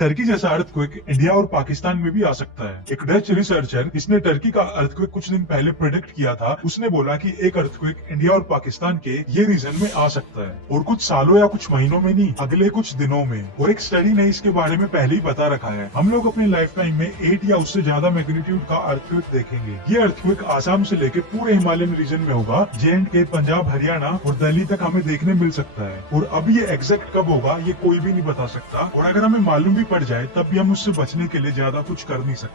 Turkey जैसा earthquake India और पाकिस्तान में भी आ सकता है। एक डच रिसर्चर जिसने टर्की का अर्थक्वेक कुछ दिन पहले प्रेडिक्ट किया था, उसने बोला कि एक अर्थक्वेक इंडिया और पाकिस्तान के ये रीजन में आ सकता है, और कुछ सालों या कुछ महीनों में नहीं, अगले कुछ दिनों में। और एक स्टडी ने इसके बारे में पहले ही बता रखा है। हम लोग अपने लाइफ टाइम में 8 या उससे ज्यादा मैग्नीट्यूड का अर्थक्वेक देखेंगे। ये अर्थक्वेक आसाम से लेकर पूरे हिमालयन रीजन में होगा। J&K, पंजाब, हरियाणा और दिल्ली तक हमें देखने मिल सकता है। और अब ये एग्जैक्ट कब होगा ये कोई भी नहीं बता सकता, और अगर हमें मालूम भी पड़ जाए तब भी हम उससे बचने के लिए ज्यादा कुछ कर नहीं सकते।